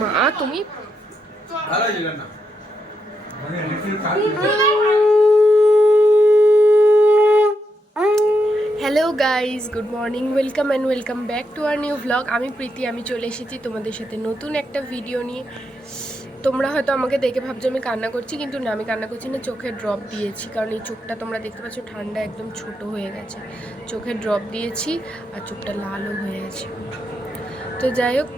মা তুমি hello guys, good morning, welcome and welcome back to our new vlog. আমি প্রীতি, আমি চলে এসেছি তোমাদের সাথে নতুন একটা ভিডিও নিয়ে। তোমরা হয়তো আমাকে দেখে ভাবছো আমি কান্না করছি, কিন্তু না, আমি কান্না করছি না, চোখে ড্রপ দিয়েছি। কারণ এই চোখটা তোমরা দেখতে পাচ্ছ ঠান্ডা একদম ছোট হয়ে গেছে, চোখে ড্রপ দিয়েছি আর চোখটা লালও হয়ে আছে। তো যাই হোক,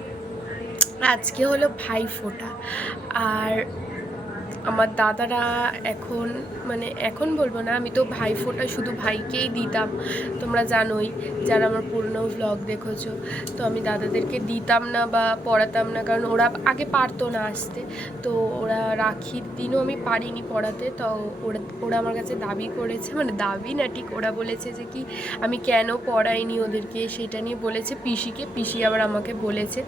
আজকে হলো ভাইফোঁটা। আর আমার দাদারা এখন বলবো না, আমি তো ভাইফোঁটা শুধু ভাইকেই দিতাম, তোমরা জানোই যারা আমার পুরনো ভ্লগ দেখেছো। তো আমি দাদাদেরকে দিতাম না বা পড়াতাম না, কারণ ওরা আগে পারতো না আসতে। তো ওরা রাখির দিনও আমি পারিনি পড়াতে। তো ওরা আমার কাছে দাবি করেছে, মানে দাবি না ঠিক, ওরা বলেছে যে কি আমি কেন পড়াইনি ওদেরকে, সেটা নিয়ে বলেছে পিসিকে। পিসি আবার আমাকে বলেছে।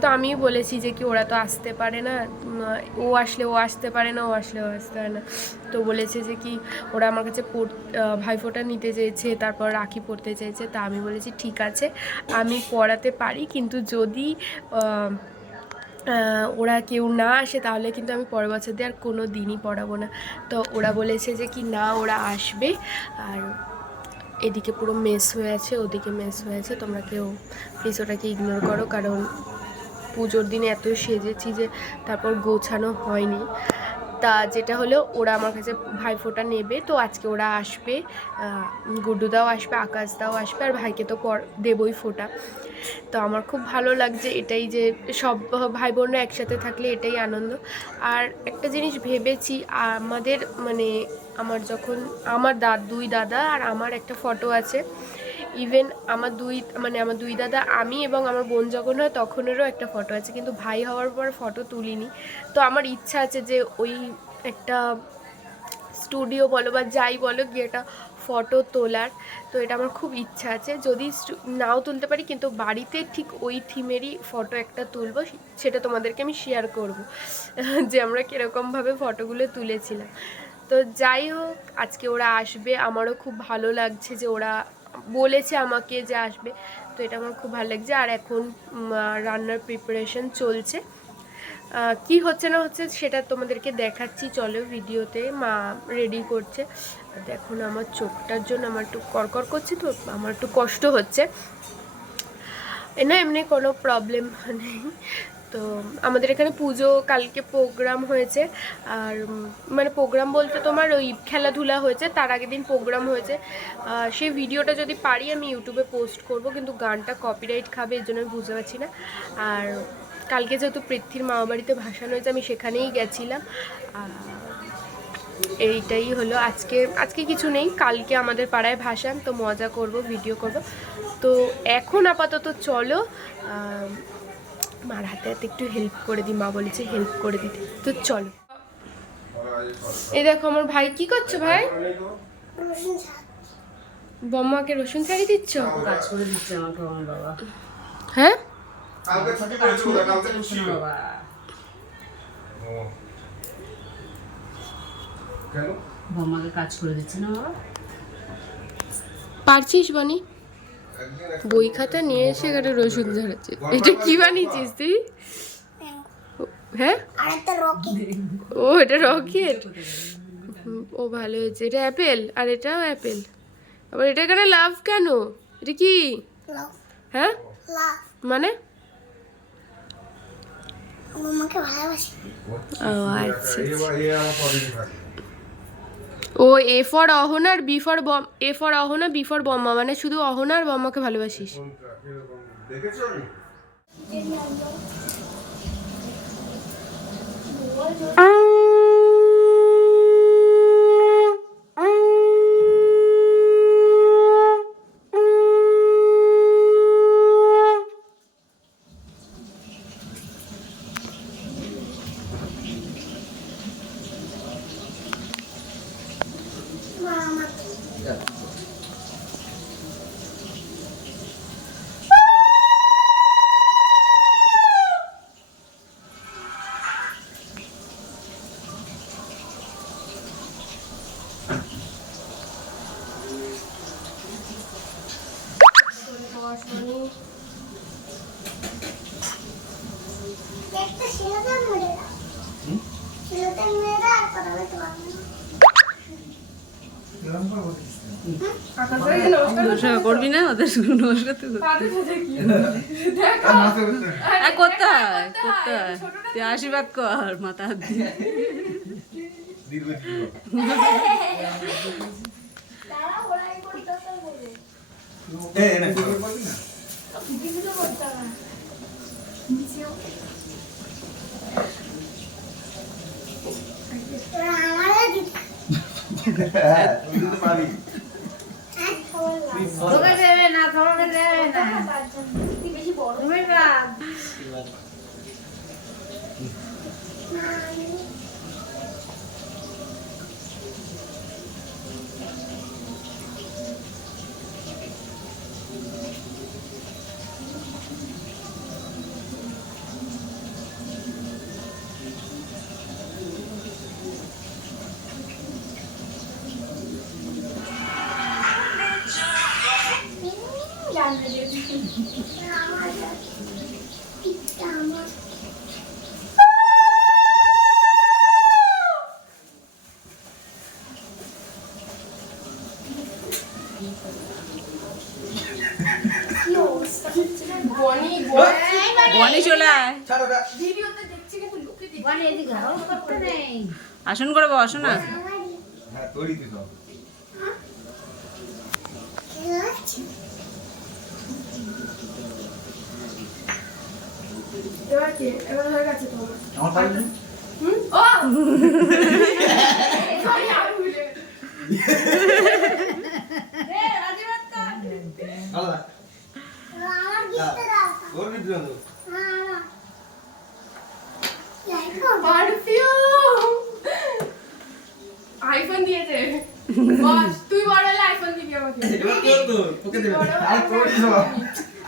তো আমিও বলেছি যে কি ওরা তো আসতে পারে না, ও আসলে ও আসতে পারে না, ও আসলে ও আসতে পারে না। তো বলেছে যে কি ওরা আমার কাছে ভাইফোঁটা নিতে চেয়েছে, তারপর রাখি পড়তে চেয়েছে। তা আমি বলেছি ঠিক আছে, আমি পড়াতে পারি, কিন্তু যদি ওরা কেউ না আসে তাহলে কিন্তু আমি পরের বছর দিয়ে আর কোনো দিনই পড়াবো না। তো ওরা বলেছে যে কি না, ওরা আসবে। আর এদিকে পুরো মেস হয়ে আছে, ওদিকে মেস হয়ে আছে, তোমরা কেউ প্লিজ ওটাকে ইগনোর করো। কারণ পুজোর দিনে এত সেজেছি যে তারপর গোছানো হয়নি। তা যেটা হলো, ওরা আমার কাছে ভাইফোঁটা নেবে। তো আজকে ওরা আসবে, গুড্ডুদাও আসবে, আকাশদাও আসবে, আর ভাইকে তো দেবই ফোঁটা। তো আমার খুব ভালো লাগছে এটাই, যে সব ভাই বোনরা একসাথে থাকলে এটাই আনন্দ। আর একটা জিনিস ভেবেছি, আমাদের আমার যখন আমার দুই দাদা আর আমার একটা ফটো আছে। ইভেন আমার দুই দাদা, আমি এবং আমার বোন যখন হয় তখনেরও একটা ফটো আছে, কিন্তু ভাই হওয়ার পর ফটো তুলিনি। তো আমার ইচ্ছা আছে যে ওই একটা স্টুডিও বলো বা যাই বলো, গিয়ে একটা ফটো তোলার। তো এটা আমার খুব ইচ্ছা আছে, যদি নাও তুলতে পারি কিন্তু বাড়িতে ঠিক ওই থিমেরই ফটো একটা তুলবো, সেটা তোমাদেরকে আমি শেয়ার করব যে আমরা কীরকমভাবে ফটোগুলো তুলেছিলাম। তো যাই হোক, আজকে ওরা আসবে, আমারও খুব ভালো লাগছে যে ওরা বলেছে আমাকে যে আসবে। তো এটা আমার খুব ভালো লাগছে। আর এখন রান্নার প্রিপারেশন চলছে, কি হচ্ছে না হচ্ছে সেটা তোমাদেরকে দেখাচ্ছি, চলো ভিডিওতে। মা রেডি করছে। দেখো না, আমার চোখটার জন্য আমার একটু করকর করছে, তো আমার একটু কষ্ট হচ্ছে, না এমনি কোনো প্রবলেম নেই। তো আমাদের এখানে পুজো, কালকে প্রোগ্রাম হয়েছে। আর প্রোগ্রাম বলতে তোমার ওই খেলাধুলা হয়েছে, তার আগের দিন প্রোগ্রাম হয়েছে। সেই ভিডিওটা যদি পারি আমি ইউটিউবে পোস্ট করব, কিন্তু গানটা কপিরাইট খাবে, এর জন্য আমি বুঝতে পারছি না। আর কালকে যেহেতু পৃথ্বীর মামাবাড়িতে ভাসান হয়েছে, আমি সেখানেই গেছিলাম। এইটাই হলো আজকে কিছু নেই, কালকে আমাদের পাড়ায় ভাসান, তো মজা করব, ভিডিও করব। তো এখন আপাতত চলো মার হাতে হাতে একটু হেল্প করে দিই, মা বলেছে হেল্প করে দিতে, তো চলো। এই দেখো আমার ভাই, কি করছো ভাই? বম্মাকে রসুন ছাড়িয়ে দিচ্ছ? কাজ করে দিচ্ছে আমাকে আমার বাবা। হ্যাঁ, বম্মাকে কাজ করে দিচ্ছে না বাবা। পারছিস বানি? বই খাতা নিয়ে এসে এখানে রসুন ঝাড়াচ্ছে। এটা কি বানিয়েছিস তুই? হ্যাঁ, ও এটা রকেট। ও ভালো হয়েছে, এটা অ্যাপেল, আর এটাও অ্যাপেল। আবার এটা এখানে লাভ কেন? এটা কি? হ্যাঁ, মানে ও আচ্ছা। ও এ ফর অহনা আর B for A for Ahana, B for Bomma, মানে শুধু অহনা আর বম্মাকে ভালোবাসিস। নমস্কার করবি না ওদের নমস্কার তো করতে হয় তুই আশীর্বাদ কর মাথা হাত দিয়ে বনি চলে আয় আসন করে বসো না এবার কি এবার হয়ে গেছে তো আমার পাই ও সরি আমি ভুলে রে রাজীবত আলাদা আমার গিফট দাও ওর গিফট দাও পারফিউম আইফোন দিয়েছে বস তুই বড় হলে আইফোন দিবি আমাকে এবার তো তোকে দেব আর তোর দিও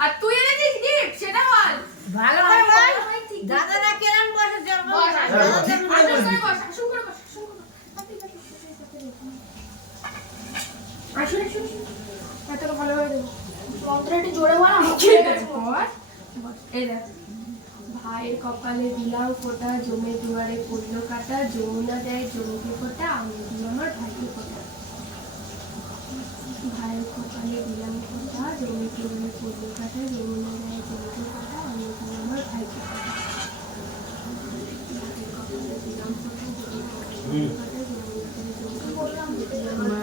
আর তুই এনেছিস গিফট সেটা বল ভালো করে বল দাদা না কেরাম বসে জল বস আসুন করে বস আসুন এত ভালো হয়ে যাবে মন্ত্রটি জোরে বল আমাকে বস এই দেখ ভাইয়ের কপালে দিলাম ফোঁটা জমে দুয়ারে পড়লো কাটা যমুনা দেয় জমিকে ফোঁটা আমি দিলাম আমার ভাইকে ফোঁটা ভাইয়ের কপালে দিলাম ফোঁটা জমে দুয়ারে পড়লো কাটা যমুনা দেয় জমিকে ফোঁটা আমি দিলাম আমার ভাইকে ফোঁটা ভাইয়ের কপালে দিলাম ফোঁটা জমে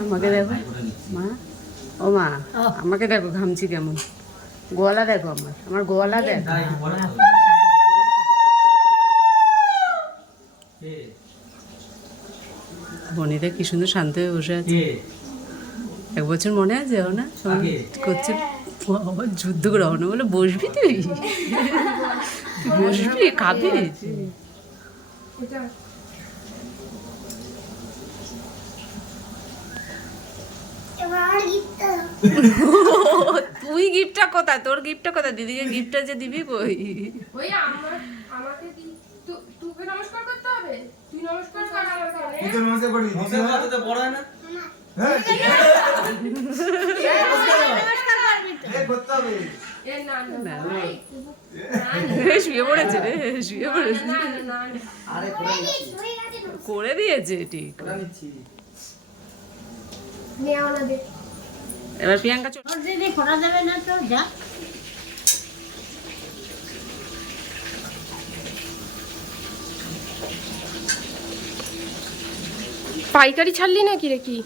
আমাকে দেখো মা ও মা আমাকে দেখো ঘামছি কেমন গলা দেখো আমার গলা দেখো বনিটা কি সুন্দর শান্ত হয়ে বসে আছে এক বছর মনে আছে ও না করছে আবার যুদ্ধ করে না বলে বসবি তুই বসবি খাবি তুই গিফটটা কোথায় তোর গিফটটা কোথায় দিদিকে গিফটটা যে দিবি কই ওই আমাকে তোকে নমস্কার করতে হবে তুই নমস্কার কর আমাকে তুই তো নমস্কার করবি নমস্কার করতে তো বড় হয় না হ্যাঁ নমস্কার করবি তো এ করতে হবে এ না না শুয়ে পড়েছে রে শুয়ে পড়েছে না আরে করে দিয়েছে ঠিক এবার প্রিয়াঙ্কা চল খোলা যাবে না তো যা পাইকারি ছাড়লি নাকি রে কি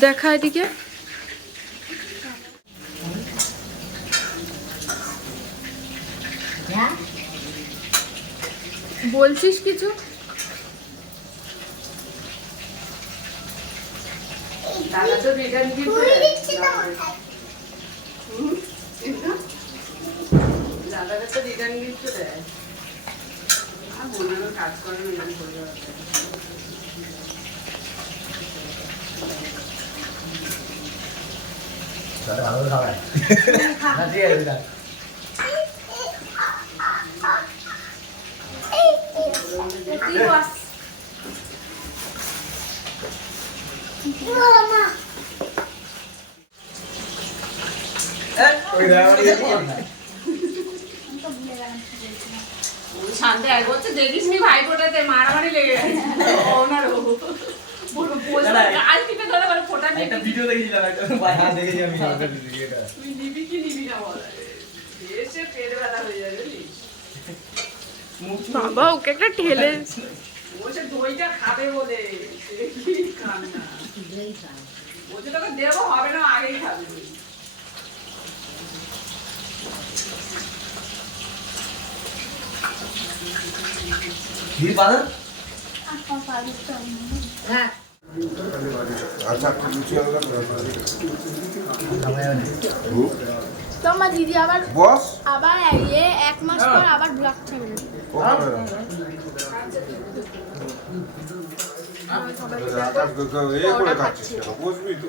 দেখা এদিকে বলছিস কিছু দাদা তো রিটার্ন গিফট দাদাকে তো রিটার্ন গিফট দেয় আর মনে হয় কাজ করে রিটার্ন করবে দাদা ভালো খাওয়ায় না ঠিক আছে দাদা শান্তি এক বছর দেখিস নি ভাই ফোটাতে মারামারি লেগে গেছে ওনার আজ থেকে ধরে বলে ফোটা একটা ভিডিও দেখেছিলাম একটা হ্যাঁ দেখেছি আমি ভিডিওটা তুই নিবি কি নিবি না বল এসে পেট ব্যথা হয়ে যাবে বাবা ওকে একটা ঠেলে বলছে দইটা খাবে বলে সে কি কান্না বলছে তোকে দেবো হবে না আগেই খাবে ভিড় বাঁধা তোমার দিদি আবার বস আবার এক মাস পর আবার ব্লগ ছাড়বে। আকাশ এ করে খাচ্ছিস কেন বসবি তো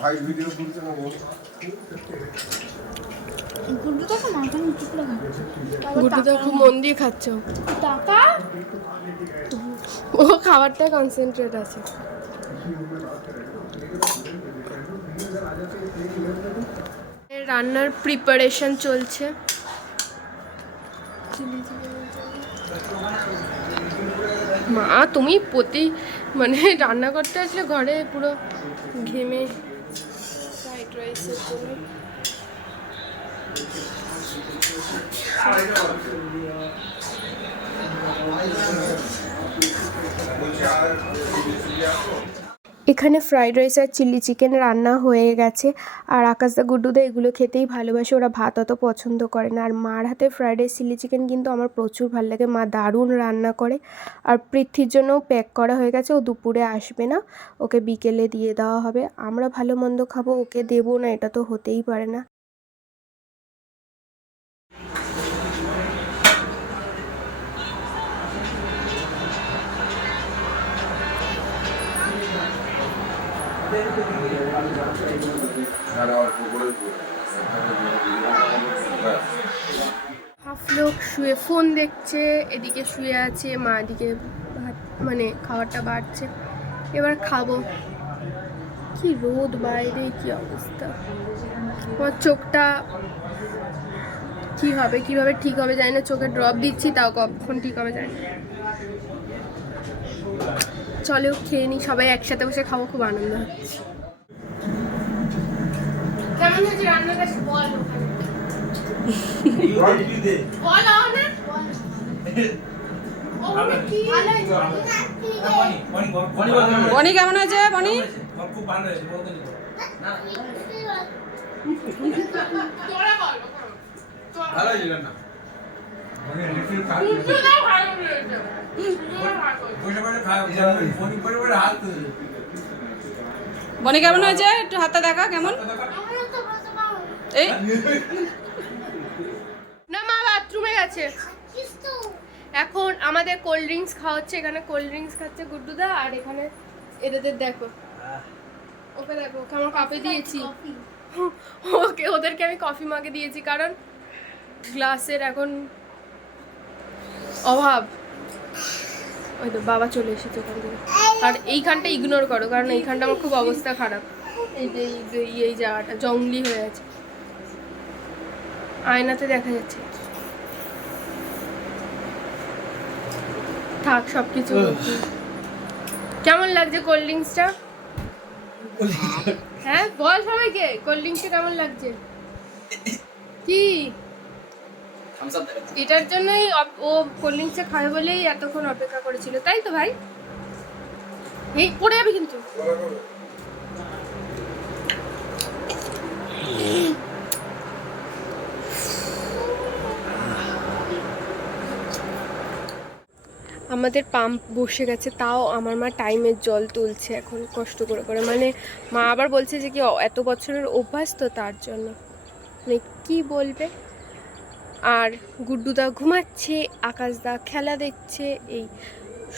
ভাই ভিডিও করছে না বস গুড্ডু তো মাথা নিচু করে খাচ্ছে। গুড্ডু তো খুব মন দিয়ে খাচ্ছে ও। টাকা ও খাবারটা কনসেন্ট্রেট আছে। রান্নার প্রিপারেশন চলছে। মা তুমি মানে রান্না করতে আসলে ঘরে পুরো ঘেমে ফ্রাইড রাইসের জন্য এখানে ফ্রাইড রাইস আর চিলি চিকেন রান্না হয়ে গেছে। আর আকাশদা গুড্ডুদা এগুলো খেতেই ভালোবাসে, ওরা ভাত অত পছন্দ করে না। আর মার হাতে ফ্রাইড রাইস চিলি চিকেন কিন্তু আমার প্রচুর ভালো লাগে, মা দারুণ রান্না করে। আর পৃথ্বীর জন্যও প্যাক করা হয়ে গেছে, ও দুপুরে আসবে না, ওকে বিকেলে দিয়ে দেওয়া হবে। আমরা ভালো মন্দ খাবো, ওকে দেবো না এটা তো হতেই পারে না। হাফ লোক শুয়ে ফোন দেখছে, এদিকে শুয়ে আছে, মা এদিকে ভাত মানে খাবারটা বাড়ছে। এবার খাবো। কি রোদ বাইরে, কি অবস্থা। আমার চোখটা কি হবে, কিভাবে ঠিক হবে জানি না। চোখে ড্রপ দিচ্ছি, তাও কখন ঠিক হবে জানি না। চলেও খেয়ে নি, সবাই একসাথে বসে খাবো, খুব আনন্দ হচ্ছে। কেমন হয়েছে রান্নাটা বল। বনি কেমন হয়েছে বনি? খুব ভালো হয়েছে বলতে ভালো হয়েছিল না মানে লিটল কাট বসে বসে খাওয়া ফোনি করে করে হাত বনি কেমন হয়েছে? একটু হাতটা দেখা কেমন। এই না মা বাথরুমে গেছে। এখন আমাদের কোল্ড ড্রিঙ্কস খাওয়া হচ্ছে, এখানে কোল্ড ড্রিঙ্কস খাচ্ছে গুড্ডুদা। আর এখানে এদের দেখো, ওকে দেখো ওকে আমার কাপে দিয়েছি, ওদেরকে আমি কফি মাগে দিয়েছি, কারণ গ্লাসের এখন অভাব। ওই তো বাবা চলে এসেছে ওখান থেকে। আর এইখানটা ইগনোর করো, কারণ এইখানটা আমার খুব অবস্থা খারাপ। এই যে এই জায়গাটা জঙ্গলি হয়ে আছে, আয়নাতে দেখা যাচ্ছে। থাক সব কিছু। কেমন লাগছে কোল্ড ড্রিঙ্কসটা? হ্যাঁ বল সবাইকে, কোল্ড ড্রিঙ্কসটা কেমন লাগছে? কি এটার জন্যই ও কোল্ড ড্রিঙ্কসটা খাবে বলেই এতক্ষণ অপেক্ষা করেছিল, তাই তো ভাই? এই পড়ে যাবে কিন্তু। আমাদের পাম্প বসে গেছে, তাও আমার মা টাইমের জল তুলছে এখন কষ্ট করে করে। মানে মা আবার বলছে যে কি এত বছরের অভ্যাস তো তার জন্য, মানে কী বলবে। আর গুড্ডুদা ঘুমাচ্ছে, আকাশদা খেলা দেখছে। এই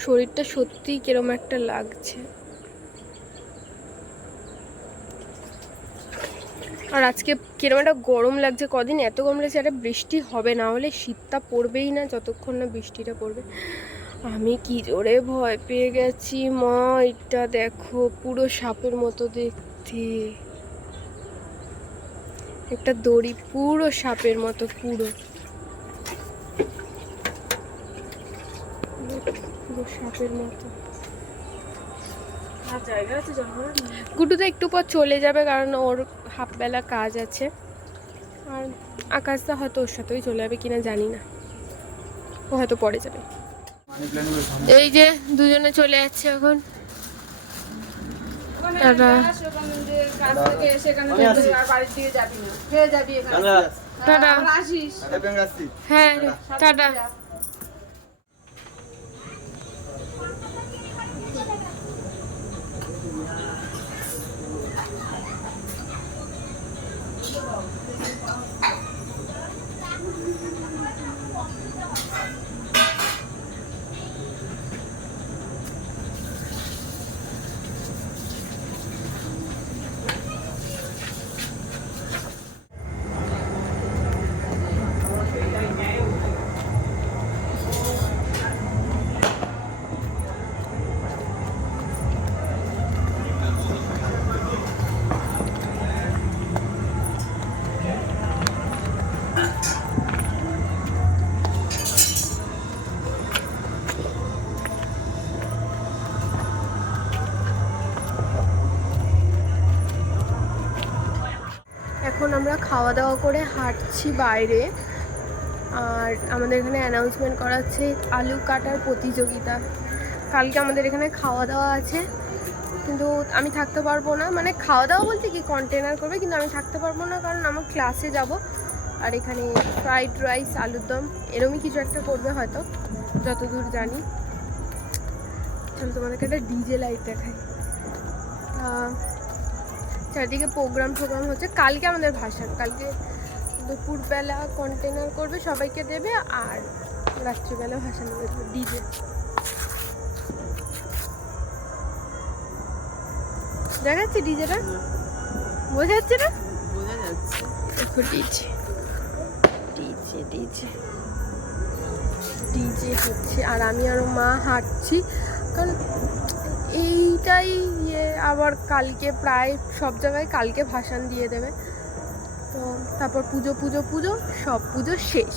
শরীরটা সত্যিই কিরম একটা লাগছে। আর আজকে কিরম একটা গরম লাগছে, কদিন এত গরম লাগছে। একটা বৃষ্টি হবে, না হলে শীতটা পড়বেই না যতক্ষণ না বৃষ্টিটা পড়বে। আমি কি জোরে ভয় পেয়ে গেছি মা, এটা দেখো পুরো সাপের মতো দেখতে। একটা দড়ি পুরো সাপের মতো, পুরো পুরো সাপের মতো। গুড্ডু তো একটু পর চলে যাবে, কারণ ওর হাফ বেলা কাজ আছে। আর আকাশটা হয়তো ওর সাথেই চলে যাবে কিনা জানি না, ও হয়তো পরে যাবে। এই যে দুজনে চলে যাচ্ছে এখন। Tata tata. হ্যাঁ টাটা। এখন আমরা খাওয়া দাওয়া করে হাঁটছি বাইরে। আর আমাদের এখানে অ্যানাউন্সমেন্ট করাচ্ছে আলু কাটার প্রতিযোগিতা। কালকে আমাদের এখানে খাওয়া দাওয়া আছে, কিন্তু আমি থাকতে পারবো না। মানে খাওয়া দাওয়া বলতে কি কন্টেনার করবে, কিন্তু আমি থাকতে পারবো না কারণ আমার ক্লাসে যাব। আর এখানে ফ্রাইড রাইস, আলুর দম এরকমই কিছু একটা করবে হয়তো, যতদূর জানি। চলো তোমাদেরকে একটা ডিজে লাইট দেখাই। চারদিকে প্রোগ্রাম হচ্ছে। কালকে আমাদের ভাসান, কালকে দুপুরবেলা কন্টেনার করবে, সবাইকে দেবে, আর রাত্রিবেলা ভাসান দেবে ডিজে। দেখা যাচ্ছে ডিজেটা? বোঝা যাচ্ছে না? বোঝা যাচ্ছে। দেখো ডিজে ডিজে ডিজে ডিজে হচ্ছে। আর আমি আর মা হাঁটছি, কারণ এইটাই আবার কালকে প্রায় সব জায়গায় কালকে ভাসান দিয়ে দেবে। তো তারপর পুজো সব পুজো শেষ।